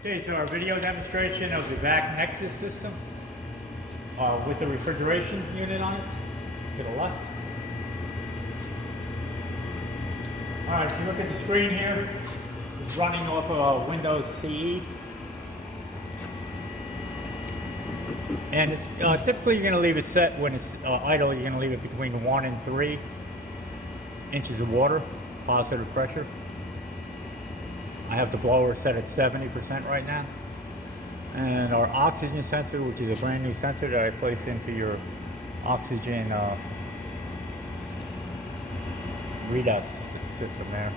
Okay, so our video demonstration of the VAC Nexus system with the refrigeration unit on it to the left. Alright, if you look at the screen here, it's running off of Windows CE. And it's typically you're going to leave it set when it's idle, you're going to leave it between 1 and 3 inches of water, positive pressure. I have the blower set at 70% right now. And our oxygen sensor, which is a brand new sensor that I place into your oxygen readout system there.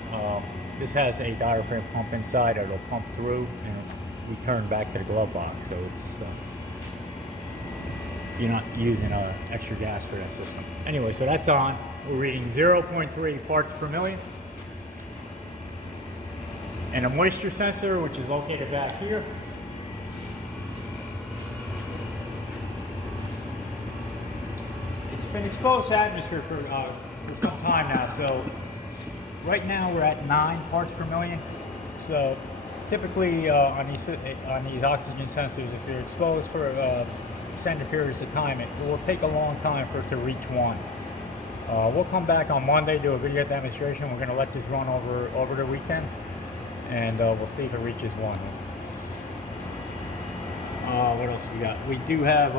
This has a diaphragm pump inside that will pump through and return back to the glove box. So it's you're not using extra gas for that system. Anyway, so that's on. We're reading 0.3 parts per million. And a moisture sensor, which is located back here. It's been exposed to atmosphere for some time now. So right now we're at 9 parts per million. So typically on these oxygen sensors, if you're exposed for extended periods of time, it will take a long time for it to reach 1. We'll come back on Monday, do a video demonstration. We're going to let this run over the weekend, and we'll see if it reaches 1. What else we got? We do have,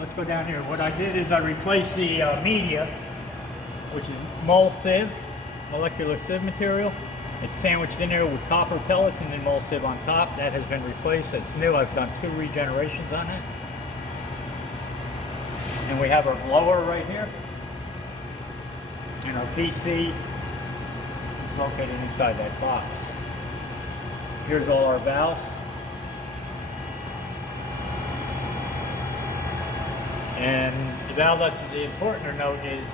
let's go down here. What I did is I replaced the media, which is mole sieve, molecular sieve material. It's sandwiched in there with copper pellets and then mole sieve on top. That has been replaced. It's new. I've done 2 regenerations on it. And we have our blower right here. And our PC is located inside that box. Here's all our valves. And the valve that's important to note is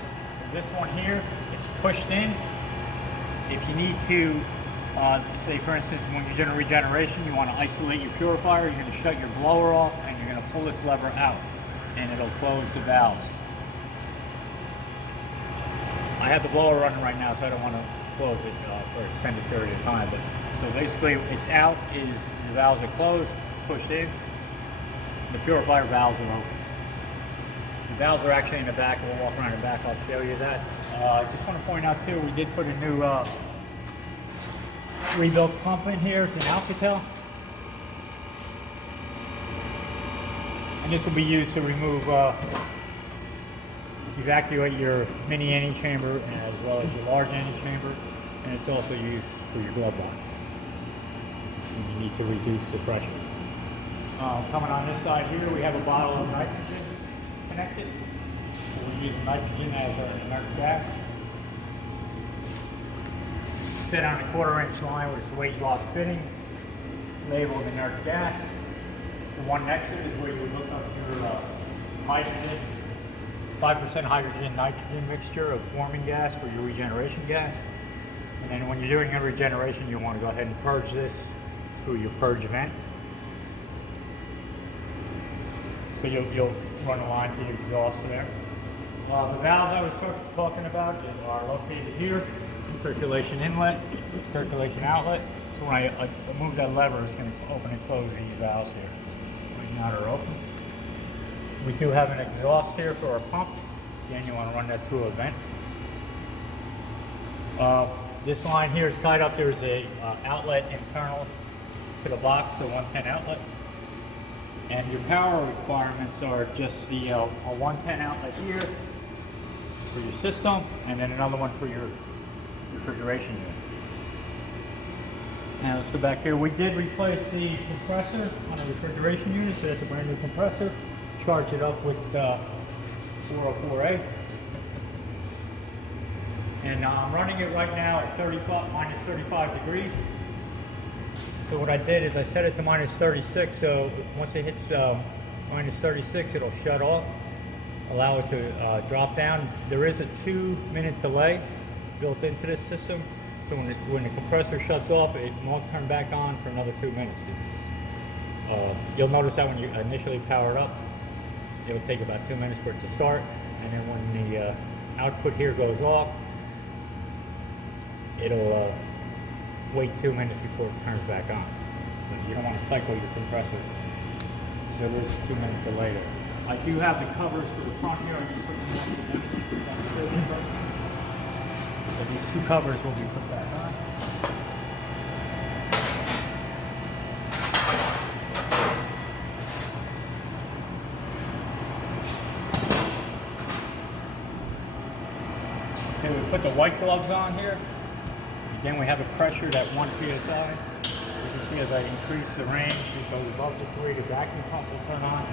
this one here. It's pushed in. If you need to, say for instance, when you're doing a regeneration, you want to isolate your purifier, you're going to shut your blower off and you're going to pull this lever out and it'll close the valves. I have the blower running right now, so I don't want to close it for an extended period of time. But so basically, it's out, is the valves are closed, pushed in, the purifier valves are open. The valves are actually in the back. We'll walk around the back. I'll show you that. I just want to point out too, we did put a new rebuilt pump in here. It's an Alcatel. And this will be used to remove, evacuate your mini antechamber as well as your large antechamber. And it's also used for your glove box when you need to reduce the pressure. Coming on this side here, we have a bottle of nitrogen connected. We're using nitrogen as our inert gas. Fit on a 1/4-inch line with its weight loss fitting, labeled inert gas. The one next to it is where you would look up your hydrogen, 5% hydrogen nitrogen mixture of forming gas for your regeneration gas. And then when you're doing your regeneration, you want to go ahead and purge this through your purge vent. So you'll run a line to your exhaust there. The valves I was talking about are located here. Circulation inlet, circulation outlet. So when I move that lever, it's going to open and close these valves here. Right now they're open. We do have an exhaust here for our pump. Again, you want to run that through a vent. This line here is tied up. There's a outlet internal to the box, the 110 outlet. And your power requirements are just the a 110 outlet here for your system, and then another one for your refrigeration unit. Now let's go back here. We did replace the compressor on the refrigeration unit, so that's a brand new compressor. Charge it up with 404A. And I'm running it right now at minus 35 degrees. So what I did is I set it to minus 36, so once it hits minus 36, it'll shut off, allow it to drop down. There is a 2-minute delay built into this system, so when the compressor shuts off, it won't turn back on for another 2 minutes. You'll notice that when you initially power it up, it'll take about 2 minutes for it to start, and then when the output here goes off, it'll wait 2 minutes before it turns back on. So you don't want to cycle your compressor. So there's a 2-minute delay there. I do have the covers for the front here. I can put them back. So these 2 covers will be put back on. Okay, we put the white gloves on here. Again, we have a pressure at 1 psi. You can see as I increase the range, it goes above the 3, the vacuum pump will turn on.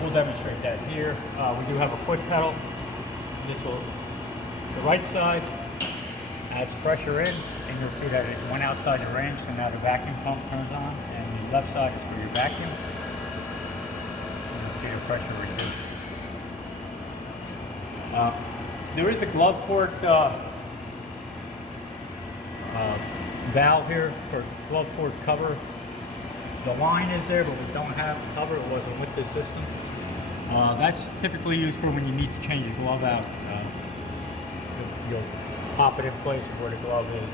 We'll demonstrate that here. We do have a foot pedal. This will, the right side adds pressure in, and you'll see that it went outside the range, so now the vacuum pump turns on, and the left side is for your vacuum. And you'll see the pressure reduce. There is a glove port valve here for glove port cover. The line is there, but we don't have the cover. It wasn't with this system. That's typically used for when you need to change the glove out. You'll pop it in place where the glove is.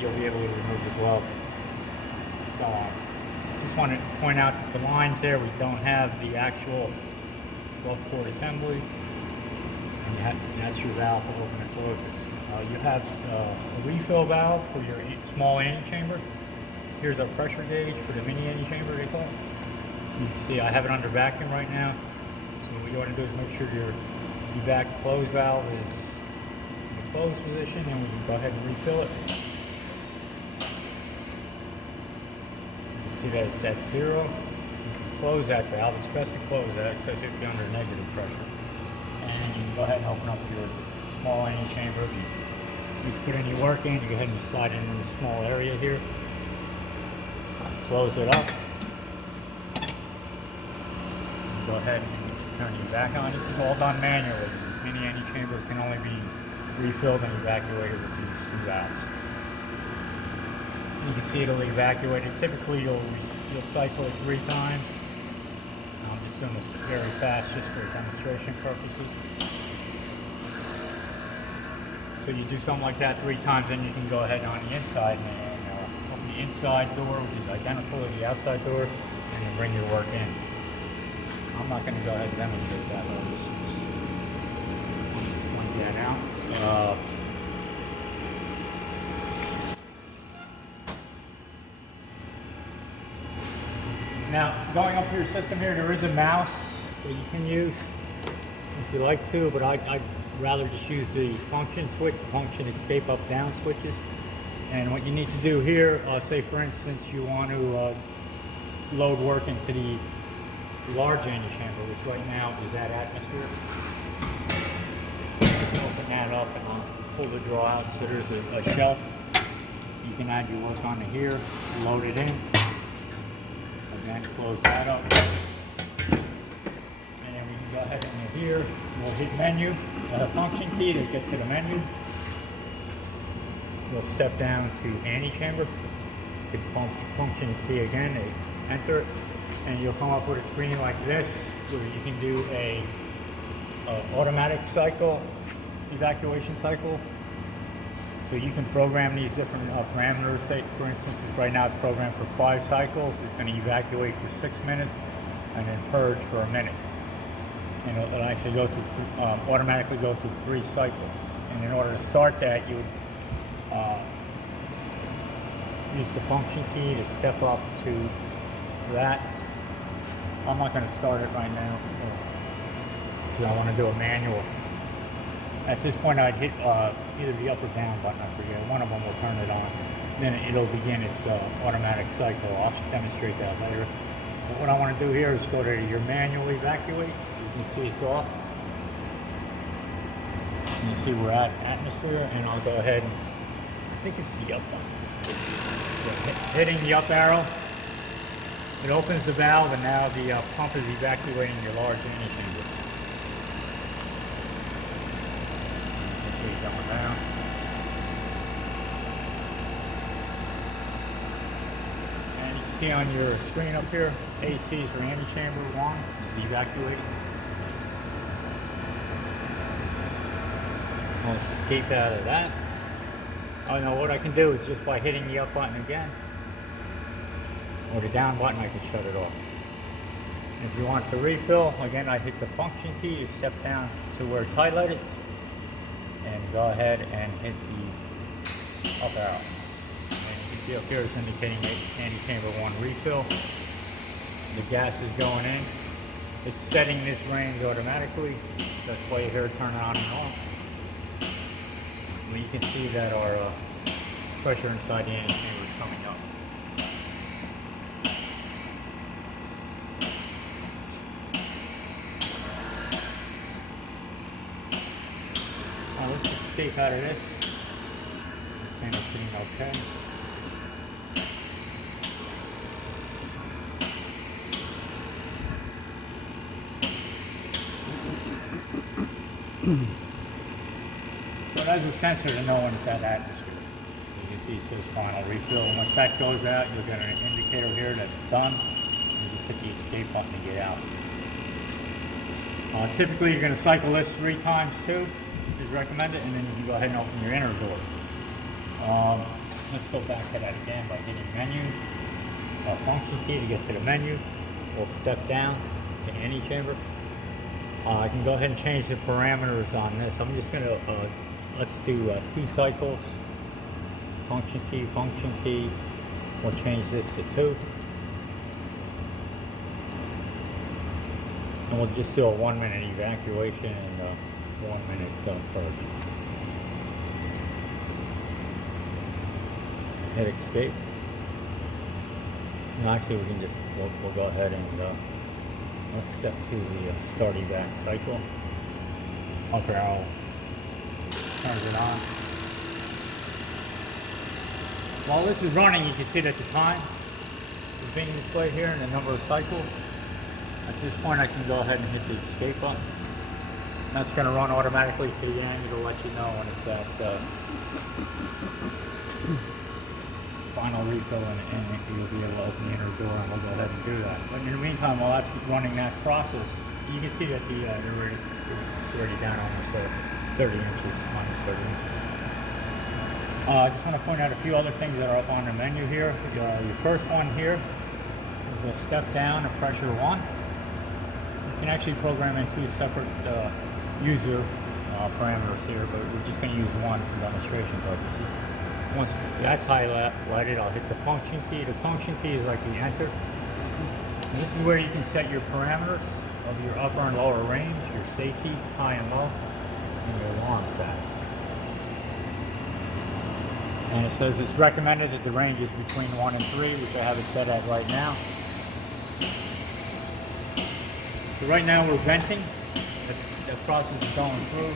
You'll be able to remove the glove. So, just want to point out that the lines there, we don't have the actual glove port assembly. And that's your valve to open and close it. You have a refill valve for your small antechamber. Here's our pressure gauge for the mini antechamber, they call it. You can see I have it under vacuum right now. So what you want to do is make sure your VAC close valve is in the closed position, and we can go ahead and refill it. You can see that it's at 0. You can close that valve. It's best to close that because it'll be under negative pressure. And you can go ahead and open up your small antechamber. If you put any work in, you go ahead and slide it in the small area here. Close it up. Go ahead and turn your vac on. This is all done manually. Mini antechamber can only be refilled and evacuated with these 2 valves. You can see it'll evacuate it. Typically you'll cycle it 3 times. I'm just doing this very fast just for demonstration purposes. So you do something like that 3 times, then you can go ahead on the inside and open the inside door, which is identical to the outside door, and then bring your work in. I'm not going to go ahead and demonstrate that. I'll just point that out. Now, going up to your system here, there is a mouse that you can use if you like to, but I'd rather just use the function switch, function escape up down switches. And what you need to do here, say for instance you want to load work into the large antechamber, which right now is at atmosphere. Open that up and I'll pull the drawer out. So there's a shelf. You can add your work onto here, load it in. Again, close that up. And then we can go ahead into here. We'll hit menu, function key to get to the menu. We'll step down to antechamber. Hit function key again, enter it. And you'll come up with a screen like this where you can do a automatic cycle, evacuation cycle. So you can program these different parameters. Say, for instance, right now it's programmed for 5 cycles. It's going to evacuate for 6 minutes and then purge for a minute. And it'll actually go through, automatically go through 3 cycles. And in order to start that, you would use the function key to step up to that. I'm not going to start it right now because I want to do a manual. At this point I'd hit either the up or down button, I forget. One of them will turn it on. Then it'll begin its automatic cycle. I'll demonstrate that later. But what I want to do here is go to your manual evacuate. You can see it's off. You see we're at atmosphere, and I'll go ahead and, I think it's the up button. So hitting the up arrow, it opens the valve, and now the pump is evacuating your large antechamber. Going down. And you can see on your screen up here, ACs for antechamber 1 is evacuating. I'll escape out of that. Oh no, what I can do is just by hitting the up button again, or the down button, I can shut it off. If you want to refill, again, I hit the function key, you step down to where it's highlighted, and go ahead and hit the up arrow. And you can see up here it's indicating anti-chamber 1 refill. The gas is going in. It's setting this range automatically. That's why you hear it turn on and off. And you can see that our pressure inside the anti-chamber is coming up. Now let's escape out of this. It's saying it's sitting okay. So it has a sensor to know when it's at atmosphere. You can see it says final refill. Once that goes out, you'll get an indicator here that it's done. You just hit the escape button to get out. Typically, you're going to cycle this 3 times too, is recommended, and then you can go ahead and open your inner door. Let's go back to that again by hitting menu, function key to get to the menu. We'll step down to any chamber. I can go ahead and change the parameters on this. I'm just going to, let's do 2 cycles. Function key. We'll change this to 2. And we'll just do a 1-minute evacuation and 1-minute purge. Hit escape. No, actually, we can just, we'll go ahead and let's step to the start evac cycle. Up arrow turns it on. While this is running, you can see that the time is being displayed here and the number of cycles. At this point, I can go ahead and hit the escape button. That's going to run automatically to the end. It'll let you know when it's at final refill, and you'll be able to open the inner door, and we'll go ahead and do that. But in the meantime, while that's running that process, you can see that it's already down almost 30 inches, minus 30 inches. I just want to point out a few other things that are up on the menu here. Your first one here is we'll step down to pressure 1. You can actually program in 2 separate user parameters here, but we're just going to use one for demonstration purposes. Once that's highlighted, I'll hit the function key. The function key is like the enter. And this is where you can set your parameters of your upper and lower range, your safety, high and low, and your alarm status. And it says it's recommended that the range is between 1 and 3, which I have it set at right now. So right now we're venting. That process is going through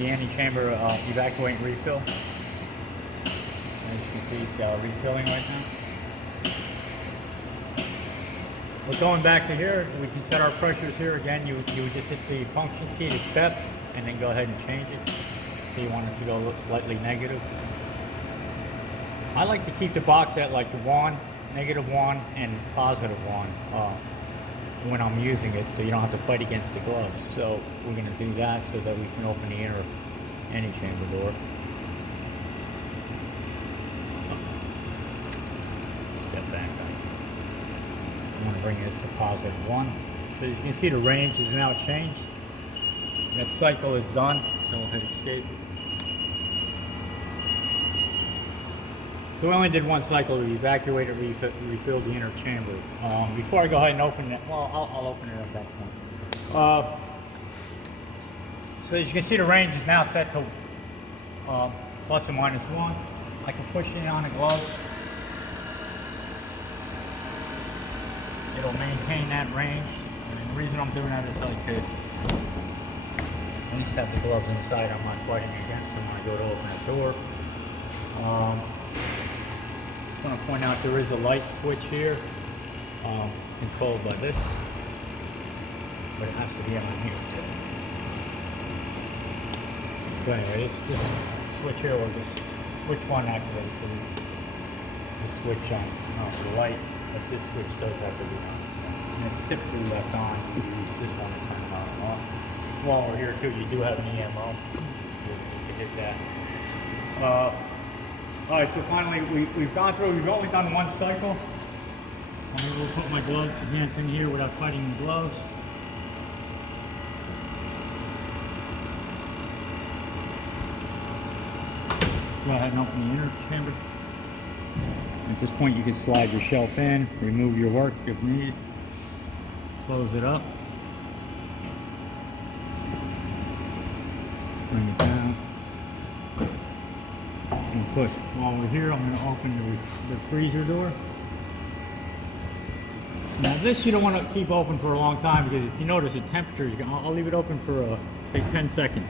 the anti-chamber evacuate and refill. As you can see, it's refilling right now. We're going back to here. We can set our pressures here. Again, you would just hit the function key to step, and then go ahead and change it. So you want it to go slightly negative. I like to keep the box at like 1, -1, and +1 when I'm using it, so you don't have to fight against the gloves. So we're going to do that so that we can open the inner anti-chamber door. Step back. I'm going to bring this to +1. So you can see the range is now changed. That cycle is done, so we'll hit escape. So we only did 1 cycle. We evacuated, refilled the inner chamber. Before I go ahead and open it, well, I'll open it at that point. So as you can see, the range is now set to ±1. I can push it on the glove. It'll maintain that range. And the reason I'm doing that is I could at least have the gloves inside. I'm not fighting against them when I go to open the door. I want to point out there is a light switch here, controlled by this, but it has to be on here. So anyway, this switch here will just switch 1 activates the switch on the light, but this switch does have to be on. And it's typically left on. You use this one to turn it on and off. While we're here too, you do have an EMO. You can hit that. All right, so finally we've gone through, we've only done one cycle. I will put my gloves, hands in here without fighting the gloves. Go ahead and open the inner chamber. At this point you can slide your shelf in, remove your work if needed, close it up, bring it down, and push. While we're here, I'm going to open the freezer door. Now this you don't want to keep open for a long time, because if you notice the temperature is going, I'll leave it open for say 10 seconds.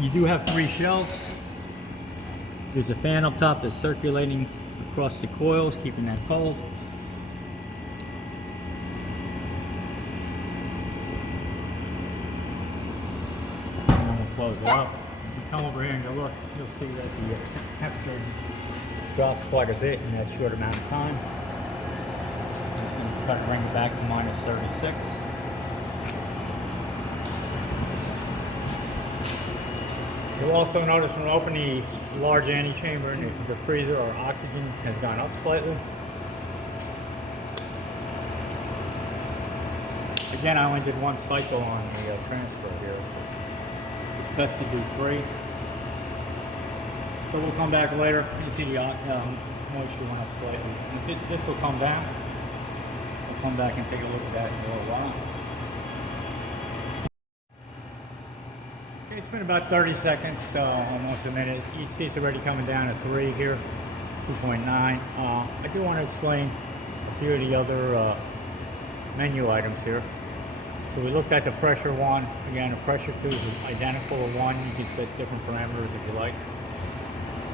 You do have 3 shelves. There's a fan up top that's circulating across the coils, keeping that cold. And we'll close it up. If you come over here and go look, you'll see that the temperature drops quite a bit in that short amount of time. I'm just going to try to bring it back to minus 36. You'll also notice when we open the large antechamber in the freezer, our oxygen has gone up slightly. Again, I only did one cycle on the transfer here. It's best to do 3. So we'll come back later and see the moisture went up slightly. And this will come down. We'll come back and take a look at that in a little while. It's been about 30 seconds, almost a minute. You see it's already coming down to 3 here, 2.9. I do want to explain a few of the other menu items here. So we looked at the pressure one. Again, the pressure 2 is identical to 1. You can set different parameters if you like.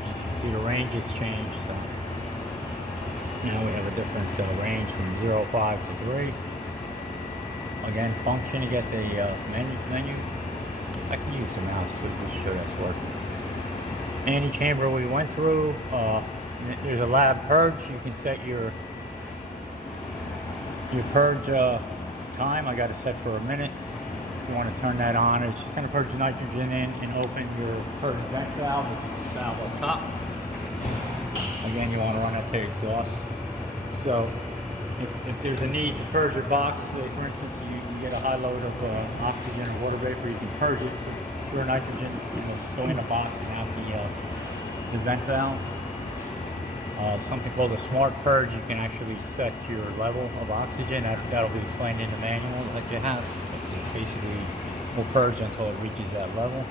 You can see the range has changed. So now we have a different range from 0.5 to 3. Again, function to get the menu. I can use the mouse to just show us working. Antechamber we went through. There's a lab purge. You can set your purge time. I got it set for a minute. If you want to turn that on, it's just going to purge the nitrogen in and open your purge vent valve, which is the valve up top. Again, you want to run up to exhaust. So if there's a need to purge your box, like for instance, you get a high load of oxygen or water vapor, you can purge it with pure nitrogen, go in a box and out the vent valve. Something called a smart purge, you can actually set your level of oxygen. That'll be explained in the manual that you have. It basically will purge until it reaches that level.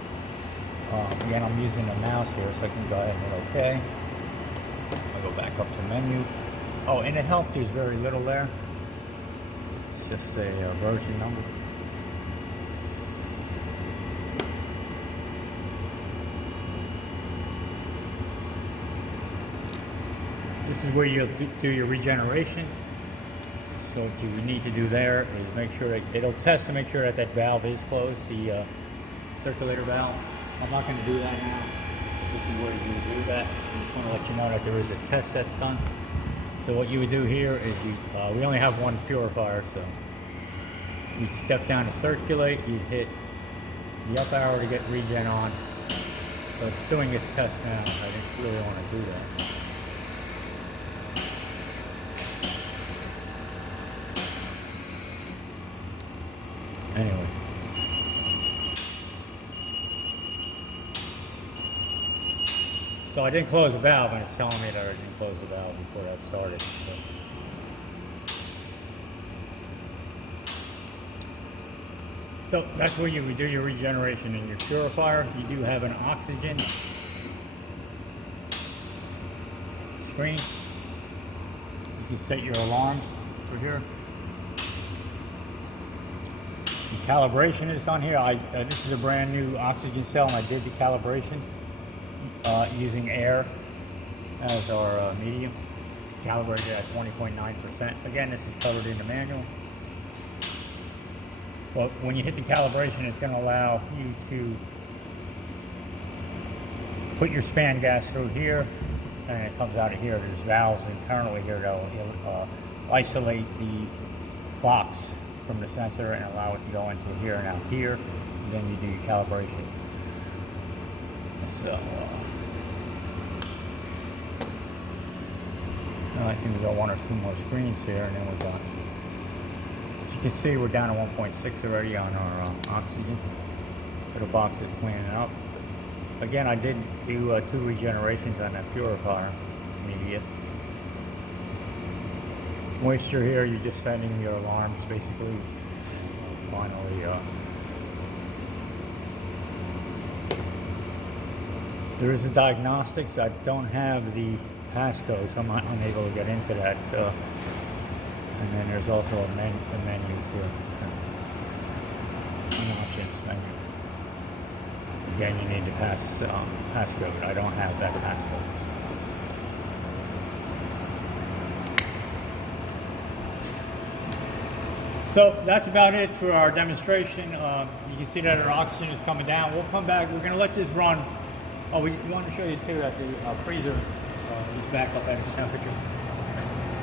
Again, I'm using the mouse here, so I can go ahead and hit OK. I'll go back up to menu. Oh, in the help, there's very little there. It's just a version number. This is where you'll do your regeneration. So what you need to do there is make sure that it'll test to make sure that that valve is closed, the circulator valve. I'm not going to do that now. This is where you do that. I just want to let you know that there is a test that's done. So what you would do here is we only have one purifier, so you step down to circulate, you hit the up arrow to get regen on. So it's doing this test now. I didn't really want to do that. Anyway. So I didn't close the valve, and it's telling me that I didn't close the valve before that started. So that's where you would do your regeneration in your purifier. You do have an oxygen screen. You can set your alarms for here. The calibration is done here. This is a brand new oxygen cell, and I did the calibration using air as our medium, calibrated at 20.9%. Again, this is covered in the manual. But when you hit the calibration, it's going to allow you to put your span gas through here, and it comes out of here. There's valves internally here that will isolate the box from the sensor and allow it to go into here and out here, and then you do your calibration. So, I think we got one or two more screens here, and then we're done. As you can see, we're down to 1.6 already on our oxygen. The box is cleaning up. Again, I did do 2 regenerations on that purifier media. Moisture here, you're just setting your alarms basically. Finally, there is a diagnostics. I don't have the passcode, so I'm unable to get into that. And then there's also a menu here. An options menu. Again, you need the passcode. I don't have that passcode. So that's about it for our demonstration. You can see that our oxygen is coming down. We'll come back. We're going to let this run. Oh, we wanted to show you too that the freezer is back up at its temperature.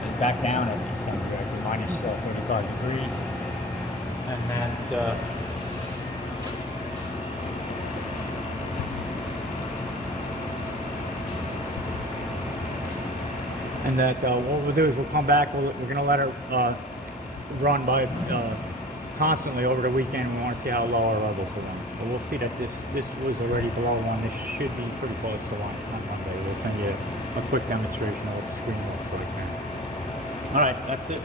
It's back down at its temperature, minus 35 degrees. And that what we'll do is we'll come back. We're going to let it run by constantly over the weekend. We want to see how low our levels are going. But we'll see that this was already below 1. This should be pretty close to 1 on Monday. We'll send you a quick demonstration of what the screen looks like now. All right, that's it.